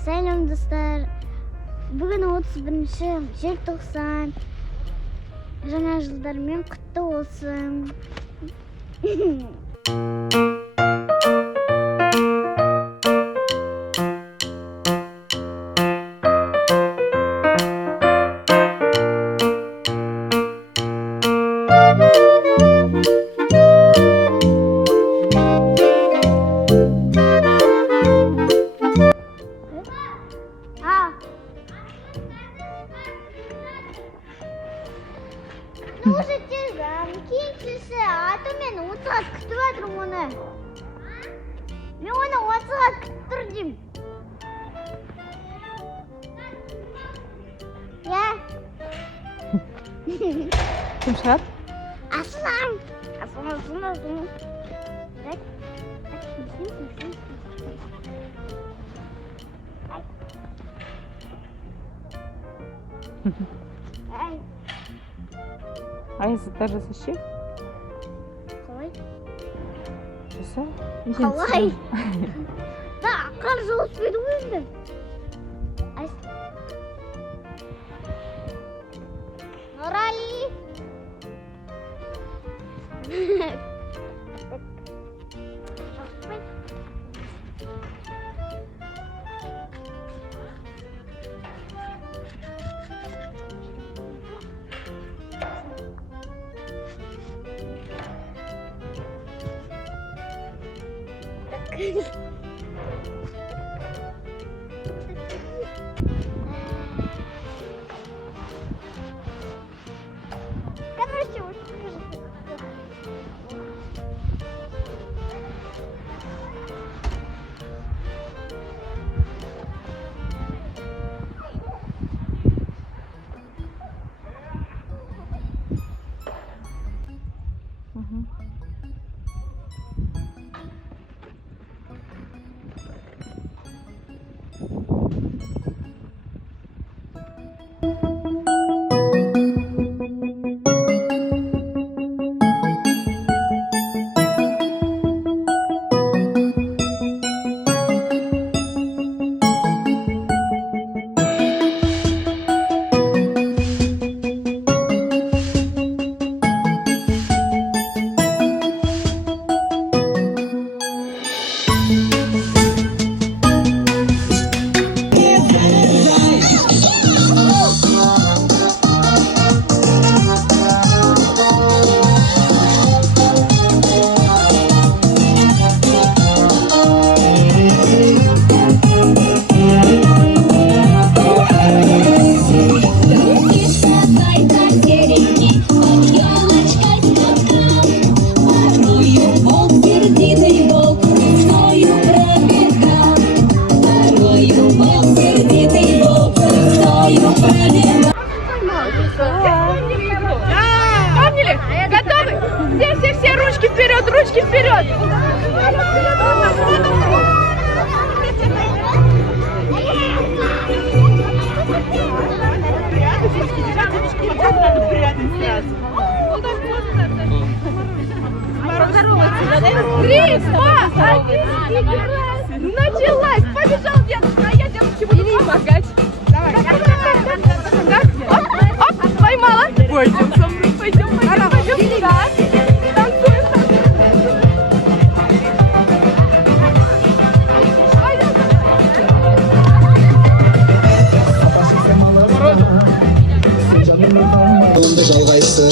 Сәлем достар. Бүгін 31-ші желтоқсан. Жаңа жылдармен құтты болсын. Можете замкнитесь, а то мен 30 сағат күтіп жатырмын оны. Мен оны 30 сағат күтіп тұр деймін. Кім шығады? Асылам. Аясыздар жасашы? Қалай? Жаса? Қалай? Да, қар жауыспайды ғой енді. Нұрали. Короче, вот Все, ручки вперед, ручки вперед! Три, два, один, началась! Побежал дедушка, а я девушке буду помогать. Давай, оп, поймала. Пойдем со мной, пойдем. Да. Жалғайсың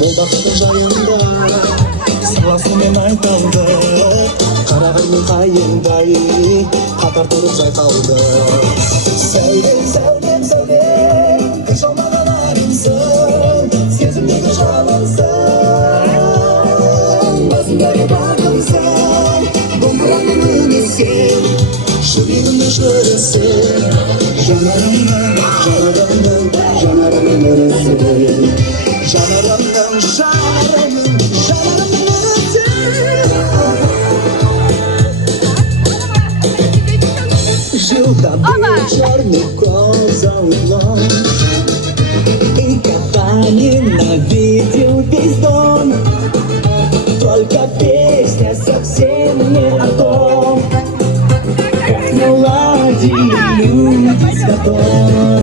бұл бақыттың жайында сырласымен айталды қарағайдың қайыңдай қатар тұрып жайқалды сәулем сәулем сәулем кір шалмаған арымсың сезімдегі жалынсың басындағы бағымсың домбыраның үнісің жүрегімнің жырысың жанарымның ірісің жанарымның Желтовый черный козлом и кота ненавидел весь дом. Только песня совсем не о том, как наладить люди с тобой.